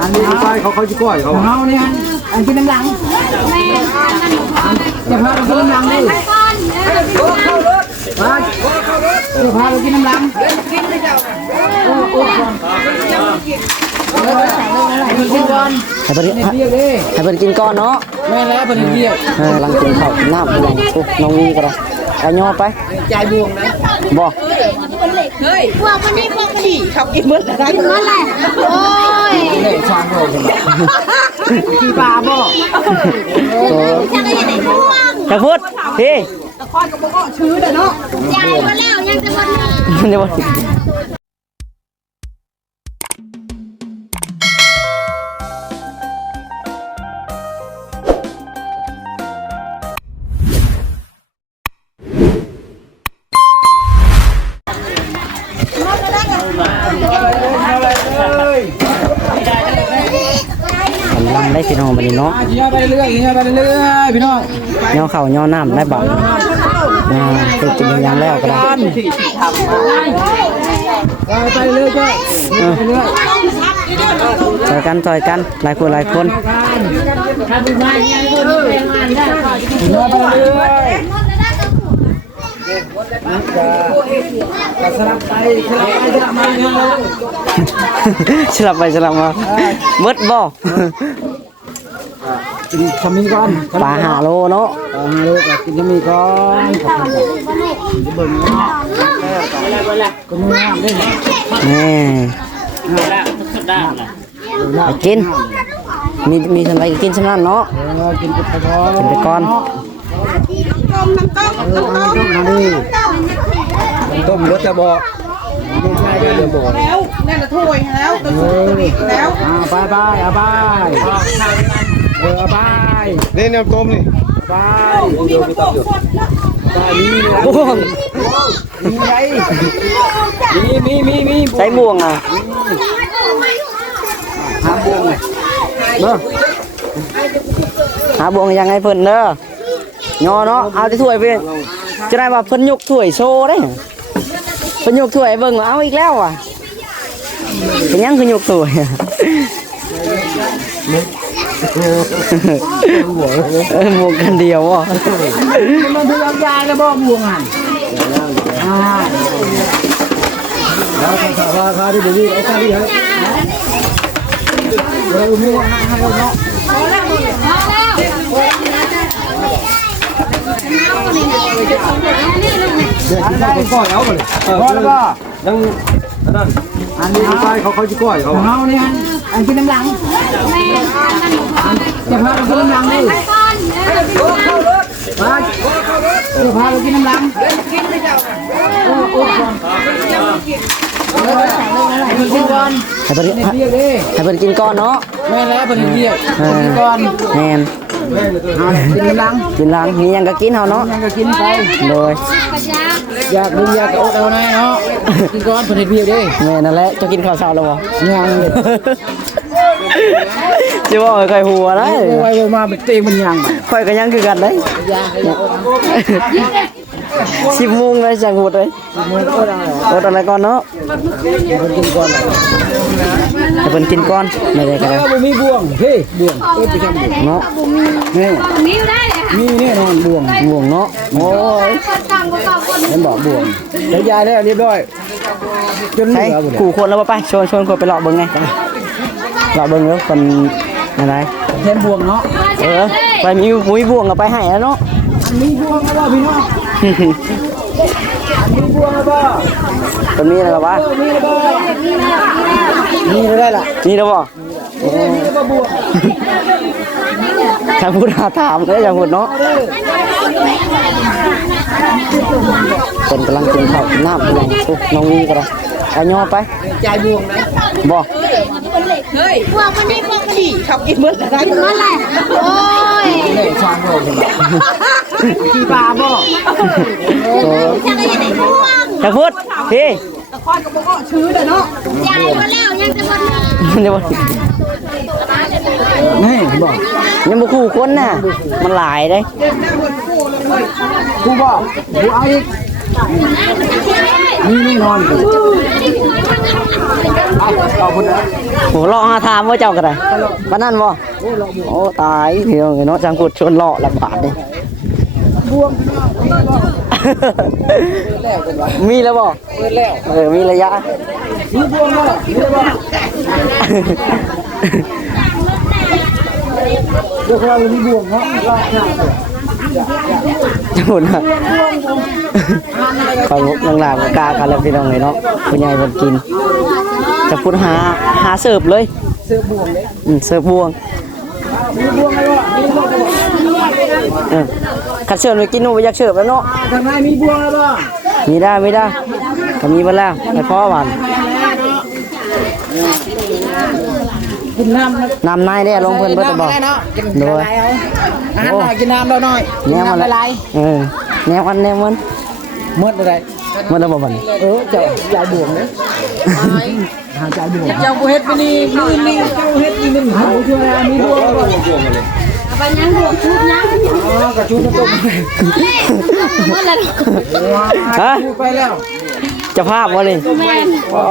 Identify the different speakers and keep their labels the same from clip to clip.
Speaker 1: อันนี้ใช่เขาเขาจะก้อยเขา
Speaker 2: ของเฮาเนี่ยอันกินน้ำหลังจะพาเรากินน้ำหลังเลยมาจะพาเรากินน้ำหลังโอ้โอ้ก่อนให้มันกินก่อน
Speaker 3: ให้เพิ่น
Speaker 2: ให้เรียกเลย
Speaker 3: ให้เพิ่นกินก่อนเนาะ
Speaker 2: แม่แล้วเป็นเรียก
Speaker 3: เออกำลังกินข้าวน้ำกำลังน้องนี่ก็ได้เอาย่อไป
Speaker 2: ใจบวงนะ
Speaker 3: บ่
Speaker 4: พวกมันนี่พวกมันนี่เขากินหมดแล้วกินหมดแหละโอ้ย
Speaker 2: เล่ช่างเลยใช่ไหมขี้ปลาบ่
Speaker 4: จะได้ยังไงพวง
Speaker 3: จะพูดพี่
Speaker 4: ใหญ่มาแล้วยังจะหมด
Speaker 3: ข้าวย่อน้ำได้บ่อ่าไปกินอย่างแล้วก็ได้
Speaker 2: ไปเรื่อยๆก็ไปเรื่อย
Speaker 3: ช่วยกันช่วยกันหลายคนหลายคน
Speaker 2: ๆเชียร์ไปเรื่อยๆกับสลับไปสลับไปสลับมาเนี่ยเรา
Speaker 3: สลับไปสลับมาเบิดบ่
Speaker 2: กินชามีก่อน
Speaker 3: ปลาหาโลเนาะ
Speaker 2: ปลาฮาลูกกินชามีก่อนขอบคุณครับเบิ่งเนาะก็มือน้ำได้ไหม
Speaker 3: นี่ไปกิน มีมีทำไรก็กินฉะนั้นเนาะ
Speaker 2: เออกินไปก่อน
Speaker 3: กินไปก่อน
Speaker 2: เออเอาต้มมาดิต้มรสจะบอกไม่ใช่ก็เดี๋ยวบอก
Speaker 5: แล้วนั่นน่ะถ้วยแล้วตัว
Speaker 2: เอ
Speaker 5: สุก
Speaker 2: อ
Speaker 5: ตัวนี้แล้ว
Speaker 2: อ่าไปไปเอาไป เออเอาไป
Speaker 1: นี่เนี่ยต้มนี่
Speaker 2: ไปเดี๋ยวไปตัดอยู่ไปมีนะ
Speaker 3: บ่วง
Speaker 2: มีไรมีมีมีมี
Speaker 3: ใส่บ่วงอะ
Speaker 2: หาบวงเลยเนาะ
Speaker 3: หาบ่วงยังไงเพิ่นเด้อย่อเนาะเอาที่ถ้วยไปจะได้ว่าเพิ่นยกถ้วยโชว์ได้เพิ่นยกถ้วยให้เบิ่งว่าเอาอีกแล้วอะเป็นหยังคือยกถ้วยอะเออ หมวกกันเดียวอะ
Speaker 2: มันพยายามยายแล้วบอกบวงอะอ่าแล้วข้าวข้าวที่เดี๋ยวนี้เอาข้าวที่ไหนเราไม่ว่าให้เราเนาะ
Speaker 1: เดี๋ยวกินข้าวก้อยเอาไปเลยเออ
Speaker 2: พอแล้วก็
Speaker 1: ยังนั่น
Speaker 2: อันนี้
Speaker 1: ใช่เขาเขาจะก้อยเขา
Speaker 2: ของเฮาเนี่ยอันกินน้ำหลังจะพาเรากินน้ำหลังเลยมาจะพาเรากินน้ำหลังโอ้โอ้ก่อนให้มันกินก่อน
Speaker 3: ให้เพิ่น
Speaker 2: ให้เรียกเลย
Speaker 3: ให้เพิ่นกินก่อนเนาะ
Speaker 2: แม่แล้วเป็นเรียกกินก่อน
Speaker 3: แม่น
Speaker 2: เอา กินน้ำหลัง
Speaker 3: กินหลังมีหยังก็กินเฮาเนาะ
Speaker 2: ยังก็กินไป
Speaker 3: โดย
Speaker 2: อยากดึงอยากอดเอาแน่เนาะกินก่อนเป็นเรียกเลย
Speaker 3: แม่นั่นแหละจะกินข้าวเช้าแล้วบ่
Speaker 2: ยังเลย
Speaker 3: จะว่าใครหัวได้
Speaker 2: ไว้มาเป็นเตียงมันยัง
Speaker 3: ข่อยก็ยังคือกันได้
Speaker 2: ยาให้อดเอา
Speaker 3: สิบโมงเลยจังหมดเลย
Speaker 2: มันก็ได้
Speaker 3: อดอะไรก่อนเนาะ
Speaker 2: มันกินก่อน
Speaker 3: ให้เพิ่นกินก่อนไม่ได้ก็
Speaker 2: แล้
Speaker 3: ได้
Speaker 2: วบ่มีบ่วงเฮ้ยบ่วงเอ้ยไปทำบ่วง
Speaker 3: เนาะ
Speaker 2: นี่
Speaker 4: นิ้วได้เลย
Speaker 2: มีแน่นอนบ่วง
Speaker 3: บ่วงเนาะโอ้ย
Speaker 4: คนต่างก็ต่างคน
Speaker 2: ฉันบอกบ่วงเดี๋ยวยายแล้วเรียบร้อยจนเห
Speaker 3: ใช่
Speaker 2: ลือบ่เนี่ย
Speaker 3: ขู่คนแล้วบ่ไปชวนชวนคนไปเลาะเบิ่งไงเลาะเบิ่งแล้วคนอะไร
Speaker 2: แทนบ่วงเนาะ
Speaker 3: เออไปมีมุ้ยบ่วงก็ไปให้แล้วเนาะ
Speaker 2: อันนี้บ่วงแล้วบ่พี่น้อง อันนี้บ่วงแล้วบ่
Speaker 3: คนนี้แล้ววะ
Speaker 2: เออมีแล้วบ่มีแล้วได้ล่ะ
Speaker 3: นี่แล้วบ่
Speaker 2: มีแล้วบ่บ่วง
Speaker 3: ทางพูดหาถามเลยจังพูดเนาะเป็นกำลังกินข้าวกินน้ำกำลังโอ้น้องนี่ก็ได้เอาย่อไป
Speaker 2: ใจบ่วงนะ
Speaker 3: บ่
Speaker 4: พวกมันนี่พวกมันนี่
Speaker 5: เขากินหมดแล้ว
Speaker 4: กินหมดแหละโอ้ย
Speaker 2: นี่ช่างเลยใช่ไหมขี้ปลาบ่
Speaker 4: จะได้ยังไงพวง
Speaker 3: จะพูดพี่
Speaker 5: ตะคอยกับบ่ชื้อเด้อเนาะ
Speaker 4: ใหญ่มาแล้วยังจะหมดเลย
Speaker 3: เดี๋ยวบ่
Speaker 2: นี่บ่
Speaker 3: ยังบ่คู่คนน่ะ มันหลายเด้
Speaker 2: กูบ่กูเอาอีกนี่นี่นอนอยู่เอาเอาคนนั้น
Speaker 3: โหเลาะหาถามว่าเจ้าก็ได้ปานนั้นบ่โอ้ตายเพียงเนาะจังกุดชวนเลาะละบาทนี่ มีแล้วบ่
Speaker 2: เปิดแล้ว
Speaker 3: เออ มีระยะ
Speaker 2: มีบวงแล้วมีแล้วเดี๋ยวเรามีบวงเนาะรอบ
Speaker 3: จุดนะคอยมุกหลังกากันแล้วพี่น้องเลยเนาะคุณยายเพิ่นกิน จะพูดหาหาเสิร์ฟเลย
Speaker 2: เสื้อบวงเลย
Speaker 3: อืมเสิร์ฟบวง
Speaker 2: มีบวงอะไรวะมีบวงอะไร
Speaker 3: ขัดเสิร์ฟไปกินหนูไปอยากเสิร์ฟแล้วเนาะ
Speaker 2: ทางในมีบวงอะไรบ้าง
Speaker 3: มีได้ไม่ได้ก็มีมาแล้วให้พ่อหวาน
Speaker 2: กินน้ำนะ
Speaker 3: นำนายได้ลงเพิ่นเพิ่นจะบอก
Speaker 2: เนาะกิน
Speaker 3: โดย
Speaker 2: อะไรเอาอาหารหน่อยกินน้ำเราหน่อย
Speaker 3: แนวมัน
Speaker 2: น้ำละลาย
Speaker 3: เออแนวมันแนวมัน
Speaker 2: หมดอะไร
Speaker 3: มันระบบมัน
Speaker 2: เออเจ้าจ่ายบวงเลยหาจ่ายบวงเจ้ากูเฮ็ดไปนี่มือนี่เจ้าเฮ็ดนี่นึงหาผู้ช่วยอะไรมีบวงก่อน
Speaker 4: ไปยังบวกชุดยัง
Speaker 2: อ๋อกระชุบกระตุก
Speaker 4: เมื่อไร
Speaker 3: ฮะ
Speaker 2: ไปแล้ว
Speaker 3: เจะภาพวะนี่อ๋อ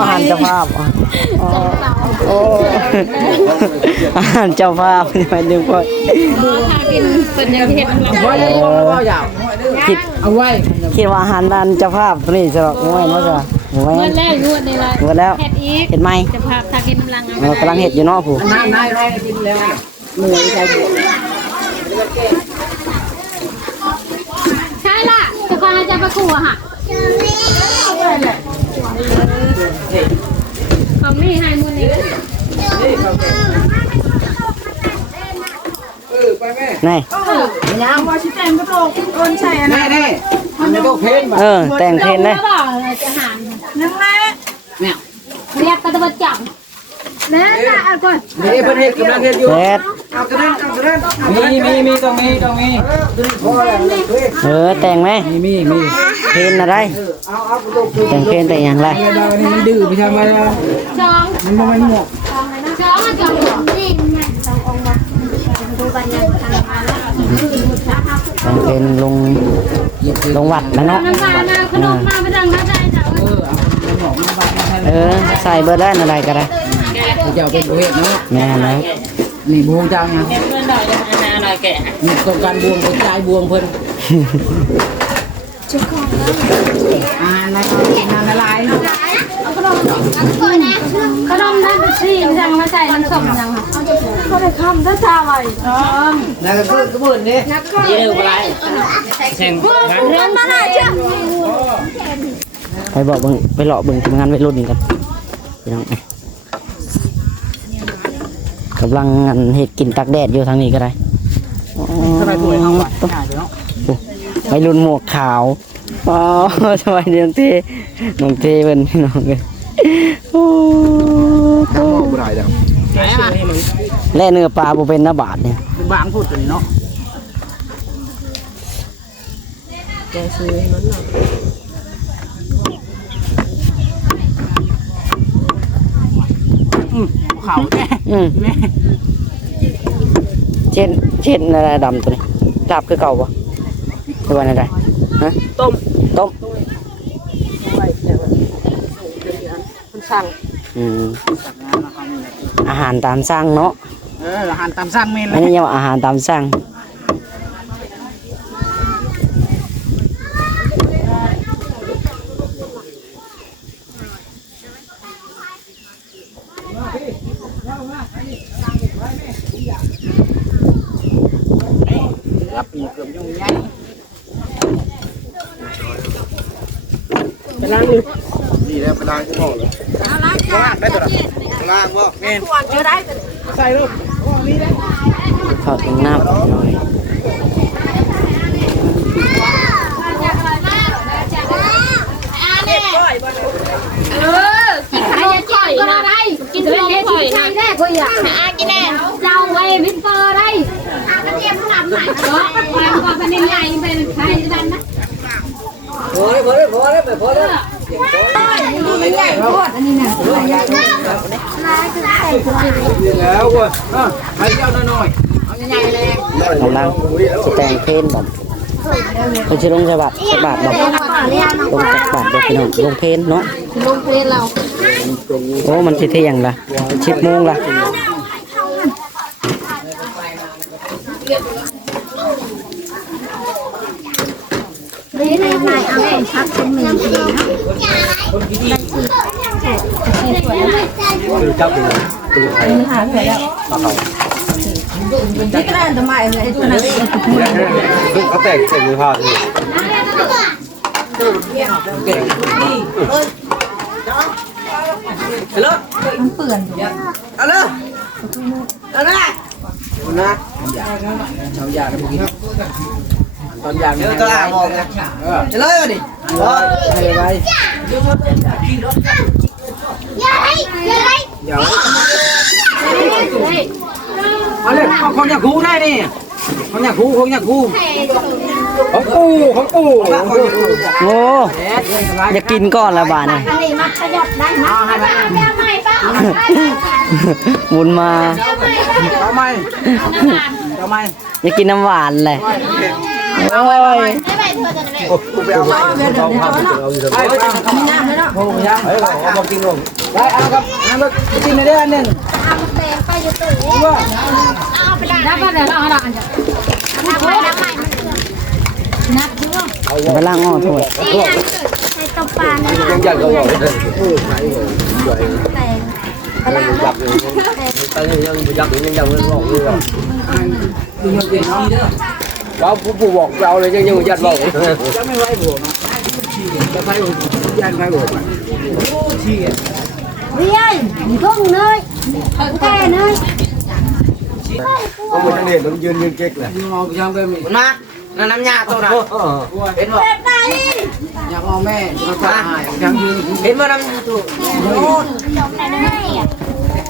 Speaker 3: อาหารเจ้าภาพอ๋อโอ้อาหารเจ้าภาพไปดึงก่อน
Speaker 4: ทากินเป็นยังเห็ดเรา
Speaker 2: ไว้เลยบวงแล้วยาว
Speaker 3: คิด
Speaker 2: เอาไว้
Speaker 3: คิดว่าอาหารด้านเจ้าภาพนี่จะบอกง่ายเนาะจ้ะง่าย
Speaker 4: เมื่อแรกนวดในไร
Speaker 3: หมดแล้ว
Speaker 4: เห็ดอีก
Speaker 3: เห็นไหม
Speaker 4: จะพาทากินกำลัง
Speaker 3: เออกำลังเห็ดอยู่เนาะผู้
Speaker 2: นายนายรอกินแล้ว เหนื่อยใจบวง
Speaker 4: ใช่ล่ะจะพาจะประกวดค่ะเขาไม่ให้มูนี่
Speaker 2: เออไปแม่
Speaker 3: นี่
Speaker 5: ยังว่าชิแตงก็ตกเอินใช่อัน
Speaker 2: แน่
Speaker 5: นั้น
Speaker 2: แน่มันไม่ต้องเพลงแบบ
Speaker 3: เออแต่งเพลงได้
Speaker 4: ก็บอกจะหาร
Speaker 5: นั่นแหละ
Speaker 4: เรียกกระตัวจับแล้วนะอะก่อน
Speaker 2: นี่เพิ่นเฮ็ดกำลังเฮ็ดอยู่
Speaker 3: เฮ็ด
Speaker 2: เอากระนั้นเอากระนั้นมีมีมีต้องมีต้องมีพอแล้วเฮ้ย
Speaker 3: เออแต่งไหม
Speaker 2: มีมีมี
Speaker 3: เพลงอะไร
Speaker 2: เอาเอากระตุก
Speaker 3: แต่งเพลงแต่งอย่างไร
Speaker 2: อะไรบ้างนี่มันดื้อไม่ใช่ไหมล่ะ
Speaker 4: จอง
Speaker 2: มันมันหมก
Speaker 4: จองมาจองนี่จององค์มาดูบรรยากาศมาแล้ว
Speaker 3: แต่งเพลงลงลงวัดแล้วเนาะ
Speaker 4: น้ำตาลมาขนมมาไปดังน้ำใจจ้ะ
Speaker 2: เออเอามันหมกมันบาดมัน
Speaker 3: เออใส่เบอร์ได้อะไรก็ได้
Speaker 2: เจ้าเป็นผู้เฮ็ดเนาะ
Speaker 3: แม่นะ
Speaker 2: นี่บวงเจ้าไงนี่ต้องการบวงกระจายบวงเพิ่นอ่านอะไรอ่านอะไร
Speaker 4: ขนมด้านซีดังมาใส่น้ำส้มยังค่ะ
Speaker 5: เขาได้คำถ้าชาไว้
Speaker 2: แล้วก็คือกระเบื้องนี่
Speaker 4: เรื่องมาหน่อยเชื่อ
Speaker 3: ไปบอกเบิ่งไปเลาะเบิ่งทีมงานไปรุ่นกันพี่น้องเอ้ย กำลังอันเห็ดกินตักแดดอยู่ทางนี้ก็ได้
Speaker 2: ทำไมป่วยเฮาอะหาอยู่เนาะ
Speaker 3: ไปรุ่นหมวกขาวอ๋อสบายดีน้องเทน้องเทเป็นพี่น้องเลยโอ้
Speaker 2: ข้าวหมกบ่ได้แล้วไหนอะ
Speaker 3: แล่เนื้อปลาบ่เป็นนะบาทเนี่ย
Speaker 2: บางพูดตัวนี้เนาะ เขาแน่
Speaker 3: อืมเช่นเช่นอะไรดำตัวนี้จับคือเก่าปะคือว่าอะไรฮะ
Speaker 5: ต้ม
Speaker 3: ต้ม
Speaker 5: มันสั่ง
Speaker 3: อืมอาหารตามสั่งเนาะ
Speaker 2: เอออาหารตามสั่งเมนเล
Speaker 3: อัน
Speaker 2: ย
Speaker 3: นี้เรียกว่าอาหารตามสั่ง
Speaker 2: รับปีเกือบยุ่งใหญ่ไปล้างมือนี่แล้วไปล้างที่ห้องเลยล้างได้ตัวละล้างบ่แม่น
Speaker 5: ควรจะได้
Speaker 2: ใส่ลูก
Speaker 3: เข้าถึงน้ำหน่อย
Speaker 4: เออกินขนมข่อยนะได้ กินขนมข่อยนะได้คุยอะอากินแน่เจ้าไว้วินเฟอร์ได้อากระเทียมทำไหนเนาะความความเป็นใหญ่เป็นใครดันนะ
Speaker 2: พอเลยพอเลยพอเลยพอเลย
Speaker 5: มันใหญ่โคตรอันนี้น่ะ
Speaker 2: แล้วเว้ยอะให้เจ้าหน่อยเอาใหญ่ๆเลย
Speaker 3: กำลังจะแต่งเพลงบบเพิ่นสิลงใส่บาทใส่บบ่ลงจากบาทบ่พี่น้องลงเพลนเนาะ
Speaker 4: ลงเพลนเรา
Speaker 3: โอ้มันสิเที่ยงละ10โมงละ
Speaker 4: ไม่ได้ม่เอาเป็นพักเป็นมืองดีนะ
Speaker 1: คือจับอยู่คือใคร
Speaker 5: นี่ก็ได้ทำไมเนี่ยไอ้ตัวนั้น
Speaker 1: เขาแตกเต็มเลยผ้าที่
Speaker 5: มันเปื่อนอยู่
Speaker 2: เอาเลยเอาเลยนะชาวยากันบุกิ ตอนยาเดี๋ยวตลาดบอกนะจะเลยมาดิไปไป
Speaker 4: อย่าให้อย่าให้
Speaker 2: เดี๋ยวเอาเลยคนอยากคูได้นี่คนอยากคูคนอยากคู
Speaker 1: ของกูของกู
Speaker 3: โอ้อยากกินก่อนละบาทนี่
Speaker 4: อันนี้มาขยับได้นะแม่ใหม่ป้า
Speaker 3: บุญมา
Speaker 2: เอาไมเอาไม
Speaker 3: อยากกินน้ำหวานเลย โอ้ย
Speaker 1: กูไปเอามาเอาผ้าไปเอาอยู่
Speaker 2: ไปไปมีน้ำไหมเนาะโอ้ยัง
Speaker 1: เฮ้ยเอามากินลง
Speaker 2: ไปเอาครับน้ำรถกินในเดือนหนึ่ง
Speaker 4: เอาแดงไปอยู่ตู้เอาไปได้แล้วก็เดี๋ยวเราเอาละอันเดียวนับไปนับไปนับดู
Speaker 3: ไปล้างอ้อโทษ
Speaker 4: นี่นะใส่ตบปลาเนี่ย
Speaker 1: ยังยันเขาบอกเลยโอ้ไหนเลย
Speaker 4: แต่ปลา
Speaker 1: ยับเลยตอนนี้ยังยับยังยังบอกเลยว่า
Speaker 2: ดูเงินเดือนนี้เด้อ
Speaker 1: เราผู้ผู้บอกเราเลยยังยังยัดบอก
Speaker 2: จะไม่ไหวบวกนะจะไปยันไปบวกโอ้ชี้
Speaker 4: เรียนกุ้งเนยแก่เนย
Speaker 1: เขาบอกจะเห็นมันยืนยืนเก๊กเลย
Speaker 2: มองยังไปมีมาน้ำยาตัวนั้นเห็นบ่
Speaker 4: แบบไหน
Speaker 2: อยากมองแม่มาตายยังยืนเห็นบ่น้ำยาตัวโน่น
Speaker 4: ไหนเนยอะ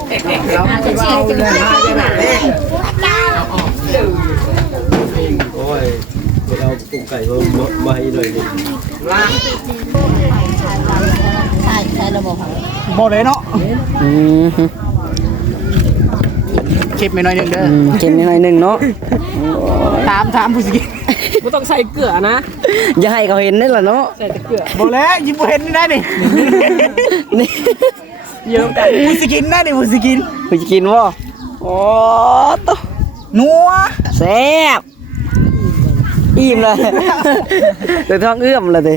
Speaker 2: เด็กๆเราเอาเลยหาได้แบบ นี้
Speaker 1: โอ้ยเราปลูกไก่เพิ่มมาให้หน่อยดิ
Speaker 2: มา
Speaker 4: ใช่ใช่ระบบ
Speaker 2: บ่เลยเนาะ
Speaker 3: อืม
Speaker 2: คลิปไม่น้อยนึงเด้อ
Speaker 3: อืมกินนิดหน่อยหนึงเนาะ
Speaker 2: ถามถามผู้สิ
Speaker 5: ไม่ต้องใส่เกลือนะ
Speaker 3: อย่าให้เขาเห็นนี่ล่ะเนาะ
Speaker 5: ใส่แต่เกลือ
Speaker 2: บ่แล้วยิ้มบ่เห็นได้นี่
Speaker 3: นี่
Speaker 5: เยอะกัน
Speaker 2: ผู้สิกินได้นี่ผู้สิกิน
Speaker 3: กูจะกินบ่โอ้ตะ
Speaker 2: นัว
Speaker 3: แซ่บ อิ่มเลยเดี๋ยวท้องเอื้อมเลยดิ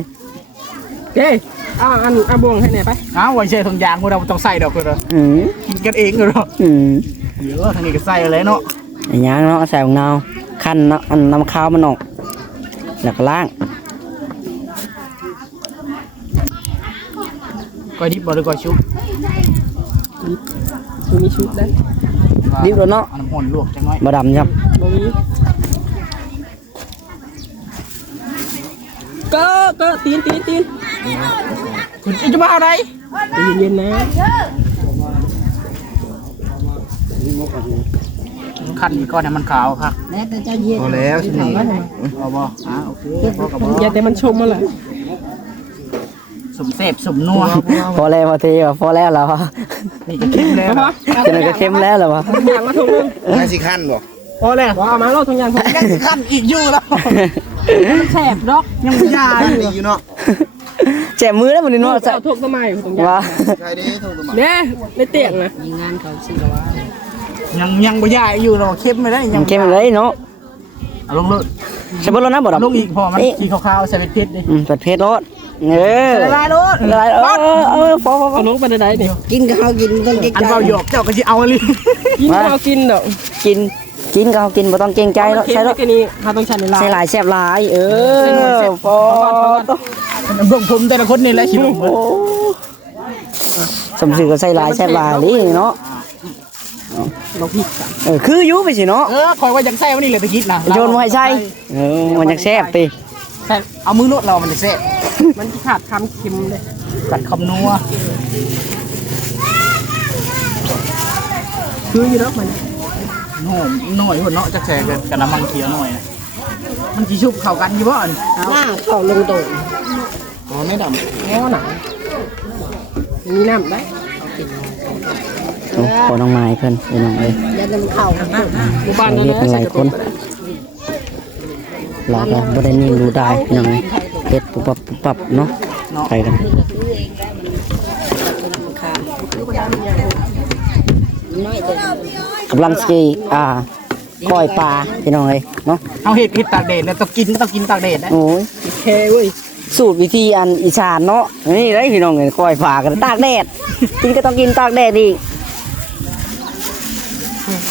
Speaker 5: เฮ้ยเอาอันเอาบวงให้หน่อยไป
Speaker 2: อ้าวไว้ใช้ถุงยางพวกเราต้องใส่ดอกเด้อ
Speaker 3: อืม
Speaker 2: กินกันเองเด้อ
Speaker 3: อืม
Speaker 2: เดี๋ยวทางนี้ก็ใส่เลยเนาะ
Speaker 3: อันยังเนาะใส่ของนาวคั้นเนาะอันน้ำข้าวมันออกแล้วก็ล้าง
Speaker 2: ก้อยดิบบ่หรือก้อยชุบ
Speaker 5: คือมีชุดได้
Speaker 3: ดิบแล้วเนาะ
Speaker 2: เอาน้ำห่นลวกจังน้อย
Speaker 3: บดำครับ
Speaker 5: บ่มี ก็ก็ตีนตีนตีน
Speaker 2: คุณจะมาเอาไหน
Speaker 5: ใจเย็นๆนะ
Speaker 2: ขันอีกก้อนให้มันขาวครับ
Speaker 1: พอแล้วใช่ไหม
Speaker 2: บ่บ่อ่าโอเคพอกับบ่
Speaker 5: อย่าแต่มันชมมาเลย
Speaker 2: สมเสพสมนัว
Speaker 3: พอแล้วพอทีว่าพอแล้วแล้ววะ
Speaker 2: นี่ก็เข้มแล้ว
Speaker 5: พอ
Speaker 3: จะนั่นก็เค็มแล้วเหรอวะ
Speaker 5: อย่างมาถุงนึง
Speaker 2: น่าสิขั้นบ่
Speaker 5: พอแล้วเอามาเล่าถุงยางพอ
Speaker 2: ยังสิขั้นอีกอยู่แล้ว
Speaker 5: แสบดอก
Speaker 2: ยังบ่ยาอยู่เนาะ
Speaker 3: แจมมือแล้วมันนี่เนาะ
Speaker 5: จะเอาถุงทำไมถุงยาง
Speaker 3: ว่า
Speaker 2: ใช่ดิโทรมา
Speaker 5: เนี่ยในเตียงนะ
Speaker 2: ยังยังบ่ยาอยู่เนาะเข้มไม่ได้
Speaker 3: ยั
Speaker 2: ยังง
Speaker 3: เค็มเลยเนาะ
Speaker 2: เอาลงเลย
Speaker 3: ใช่ป่ะรถนะบ่ดำ
Speaker 2: ลงอีกพอมันสีขาวๆใส่เป็นเพชรดิ
Speaker 3: อืมเปิดเพจรถเออ
Speaker 2: ละลายรถ
Speaker 3: ละลายเออเออเออพอพอพอ
Speaker 5: เอาน้องไปได้ๆนี่
Speaker 3: กินก็เขากินต้องเกรง
Speaker 2: อัน
Speaker 3: ใจ
Speaker 2: เบาหยอกเจ้าก็สิเอาเลย
Speaker 5: กินเรากินดอก
Speaker 3: กิน กินก็เขากินบ่ต้องเกรงใจหรอก
Speaker 5: เค็ม
Speaker 3: ใช่หร
Speaker 5: แล้
Speaker 3: อ
Speaker 5: วแค่นี้เราต้องใช้ในลา
Speaker 3: ใส่หลายแซ่บหลาย เออพอต้อง
Speaker 2: เบิ่งผมแต่ละคนนี่แหละสิลง
Speaker 3: โอ้สมสื่อก็ใส่หลายแซ่บหลายนี่เนาะ
Speaker 5: เราพริกกัน
Speaker 3: เออคืออยู่ไปสิเนาะ
Speaker 2: เออคอยว่ายังแซ่วันนี้เลยตะกี้นะ
Speaker 3: โยนไว้ใช่เออมันอยากแซ่บติ
Speaker 2: แต่เอามือลวดเรามันจะแซ่บ
Speaker 5: มันขาดคำเค็มเลย
Speaker 2: กัดคำนัว
Speaker 5: คืออยู่แล้วมัน
Speaker 2: หอมหน่อยหัวเนาะจักแซ่กันกับน้ำมันเขียวหน่อยนะมันสิชุบเข้ากันอยู่บ่อัน
Speaker 5: หน้าเข้าลงโตะ
Speaker 2: อ๋อไม่ด
Speaker 5: แง่หนังมีน้ำได้
Speaker 3: โอ้ขอน้องไม้เพิ่นพี่น้องเอ้ย
Speaker 5: หมู่บ้านนั้น
Speaker 3: เรียก
Speaker 5: นะ
Speaker 3: กันหลายคนเราก็บ่ได้นิ่งดูได้ยังไงเฮ็ดปุบปับปุบปับเนาะไปกัน กำลังสิอ่าก้อยปลาพี่น้องเอ้ยเนาะ
Speaker 6: เอาเห็ดเห็ดตากแดดเนี่ยต้องกินต้องกินตากแดดนะ
Speaker 3: โอ้ย
Speaker 5: แค่เว้ย
Speaker 3: สูตรวิธีอันอีสานเนาะนี่ได้พี่น้องเอ้ยก้อยปลากันตากแดดกินก็ต้องกินตากแดดอีก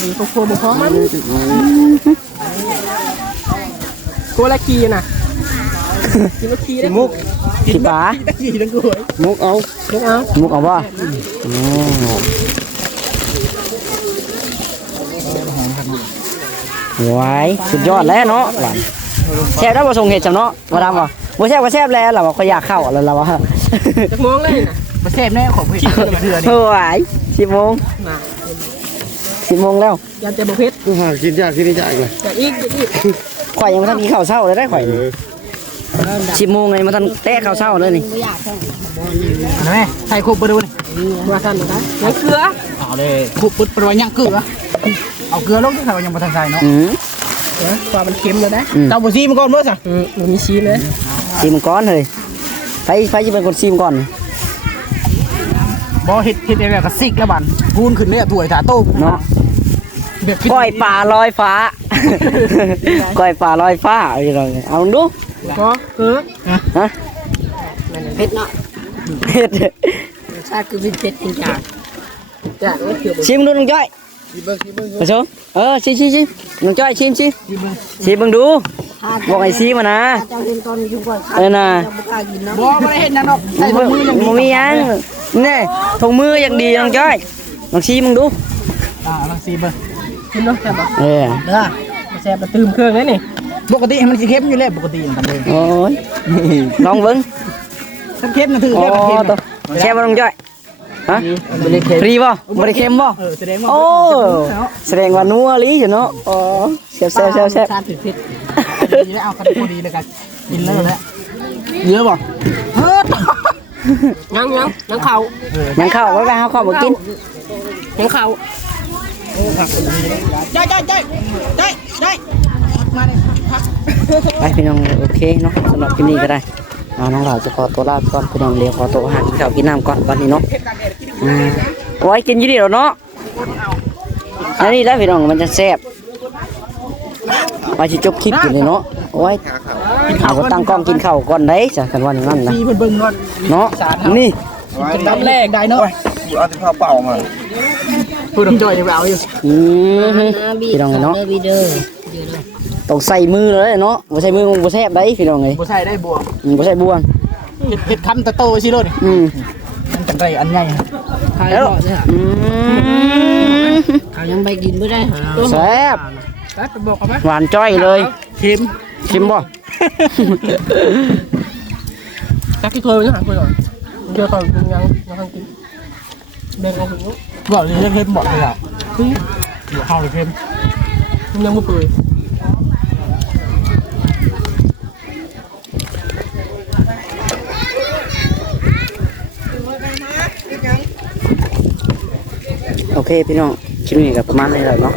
Speaker 5: มีครอบครัวบ่พร้อมมันตัวละกีน่ะกินละกีได้มุก
Speaker 3: ขี้ปลา
Speaker 5: กีทั้งกูเว้ย
Speaker 3: มุกเอา
Speaker 5: มุกเอา
Speaker 3: มุกเอาบ่โอ้ ไว้สุดยอดแล้วเนาะหลานแซ่บได้บ่ทรงเห็ดจำเนาะบ่ดำบ่บ่แซ่บก็แซ่บแล้วล่ะว่าเขาอยากเข้าแล้วล่ะว่า
Speaker 5: จะมองเลยน่ะ
Speaker 6: มาแซ่บแน่ของพี่เถื่อน
Speaker 3: โอ้ยสิบโมง
Speaker 5: น่ะ
Speaker 3: สิบโมงแล้ว
Speaker 5: ยันจะบ่เผ็ด
Speaker 7: กูหากินยากกินยากเลย
Speaker 5: แต่อีกอีก
Speaker 3: ข่อยยังไม่ทันกินข้าวเช้าเลยได้ข่อยสิบโมงไงมาทันแตะข้าวเช้าเลยนี่
Speaker 6: อันนั้นแม่ใส่คุบไปดูนี่
Speaker 5: ว่ากันนะยังเกลือ
Speaker 6: เอาเลยคุบปุ๊บปล่อยยังเกลือ เอาเกลือลงที่เขายังมาทางใส่เนาะ
Speaker 3: อืม
Speaker 5: เออความมันเค็มแล้วนะ
Speaker 3: อืม
Speaker 6: เจ้าบุษีมันก่อนเมื่อสั่ง
Speaker 5: อืมมันมีชีสเลย
Speaker 3: ชิมก่อนเลยไปไปจะเป็นคนชิมก่อน
Speaker 6: บ่เห็ดเห็ดอะไรก็ซิกแล้วบันพูนขึ้นเนี่ยถ้วยถาโต้
Speaker 3: เนาะ
Speaker 6: แบบคิด
Speaker 3: ก้อยป่าลอยฟ้าก้อยป่าลอยฟ้าเอาอย่างไรเอาดู
Speaker 5: ก็เออ
Speaker 3: ฮะ
Speaker 5: เผ็ดเนาะ
Speaker 3: เผ็ด
Speaker 5: ชาติคือเป็นเผ็ดจริงจังจ้ะก็คือ
Speaker 3: ชิมดูน้องจ้อย มาชมเออชิมชิมชิมน้องจ้อยชิมชิมชิมเบิ่งดู บอกไอ้ชิมมานะ
Speaker 5: เจ้าเห็นตอนนี้ทุกคน
Speaker 3: เออน่ะ
Speaker 5: บ่กล้ากินเนาะ
Speaker 6: บ่ไม่ได้เห็นนะเนาะใส่ถุงมือยัง
Speaker 3: บ่มีหยังนี่ถุงมืออย่างดีน้องจ้อยลองชิมมึงดู
Speaker 6: อ่าลังซีเบอร์
Speaker 5: กินเนาะแซ่บบ่
Speaker 3: เออ
Speaker 6: เด้อ
Speaker 5: แซ่บมาตื่มเครื่องเลยนี่
Speaker 6: ปกติมันสิเค็มอยู่แล้วปกติมันเลย
Speaker 3: โอ้ยลองเบิ่ง
Speaker 6: ถ้าเค็มน่ะถือ
Speaker 3: โอ้
Speaker 6: แล้วเค็ม
Speaker 3: ตัวแซ่บบ่น้องจ้อย ฮะ
Speaker 5: บ่ได้เค็ม
Speaker 3: ฟรีบ่บ่ได้เค็มบ่
Speaker 6: เออแสดงว่า
Speaker 3: โอ้แสดงว่านัวลีอยู่เนาะอ๋อแซ่บแซ่บแซ่บแซ่บ
Speaker 5: ชาติเผ็ด
Speaker 6: ดีแล้วเอาคันพอดีเลยกันกินเลยแล้วเยอะบ่เฮ้ย
Speaker 5: ๆยังยังยังเข้า
Speaker 3: ยังเข้าไว้ไปเฮาเข้าบ่กิน
Speaker 5: ยังเข้า
Speaker 6: ได้ได้ได้ได้ได้มาเลย
Speaker 3: ไปพี่น้องโอเคเนาะสำหรับที่นี่ก็ได้เอาน้องเหล่าจะขอตัวลาไปก่อนพี่น้องเดี๋ยวขอตัวหากินข้าวกินน้ำก่อนวันนี้เนาะอืม โอ้ยกินอยู่ดีแล้วเนาะอันนี้แล้วพี่น้องมันจะแซ่บว่าสิจบคลิปอยู่เลยเนาะโอ้ยเอาก็ตั้งกล้องกินข้าวก่อนได้จ้ะกันวันนั้นนะ
Speaker 6: มีเบิ่งๆก่อน
Speaker 3: เนาะนี่
Speaker 6: กินน้ำแรกได้เนาะ
Speaker 7: เอาแต่ข้าวเปล่ามา
Speaker 6: พูดถึงจอยนี่เอาอยู่
Speaker 3: อืมพี่น้องเนาะต้องใส่มือเลยเนาะบ่ใส่มือมันบ่แซ่บได้พี่น้องเอ้ย
Speaker 6: บ่ใส่ได้บวง
Speaker 3: อืมบ่ใส่บ่วง
Speaker 6: เห็ดเห็ดคำตะโตสิโลดนี่
Speaker 3: อืม
Speaker 6: มันจัง ไรอันใหญ่
Speaker 5: ทาย
Speaker 3: แล้ว
Speaker 5: เหมาะเลยฮะ
Speaker 3: อืม
Speaker 5: เขายังไปกินไม่ได้หา
Speaker 3: แซ่บ
Speaker 5: ตัดบอกเขาไหม
Speaker 3: หวานจ้อยเลย
Speaker 6: เค็ม
Speaker 3: ชิมบ่
Speaker 5: ตักที่เคยไปหาคนก่อนเดี๋ยวเขายังยังยังกินเดินเอาไปนู้น
Speaker 6: บอกเลยเรื่องเค็มบอกเลยอะเดี๋ยวเข้าเลยเค็ม
Speaker 5: ยังไม่เปื่อย
Speaker 3: เพศพี่น้องคลิปนี้ก็ประมาณนี้แล้วเนาะ